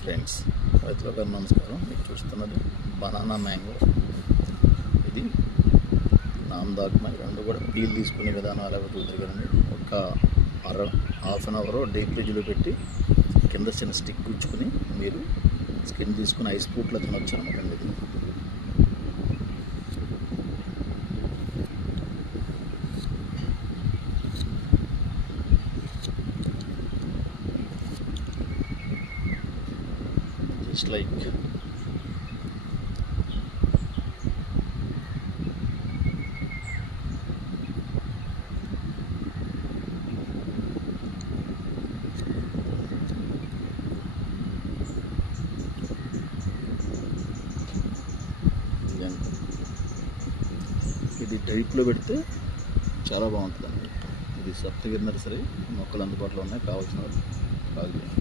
Friends, రైతులకు నమస్కారం. మీరు చూస్తున్నది బనానా మ్యాంగో. ఇది నామదాగ్మై రెండు కూడా పీల్ తీసుకునే విధానం అలాగే చూద్దరు కదండి. ఒక హాఫ్ అన్ అవర్ డీప్ ఫ్రిడ్జ్లో పెట్టి కింద చిన్న స్టిక్ గుచ్చుకుని మీరు స్కిన్ తీసుకుని ఐస్ ఫ్రూట్లో తినొచ్చు అనమాట. ఇది just like ఇది డ్రైప్లో పెడితే చాలా బాగుంటుందండి. ఇది సప్తగిరి నర్సరీ మొక్కలు అందుబాటులో ఉన్నాయి, కావాల్సిన వాళ్ళు కాల్ చేయండి.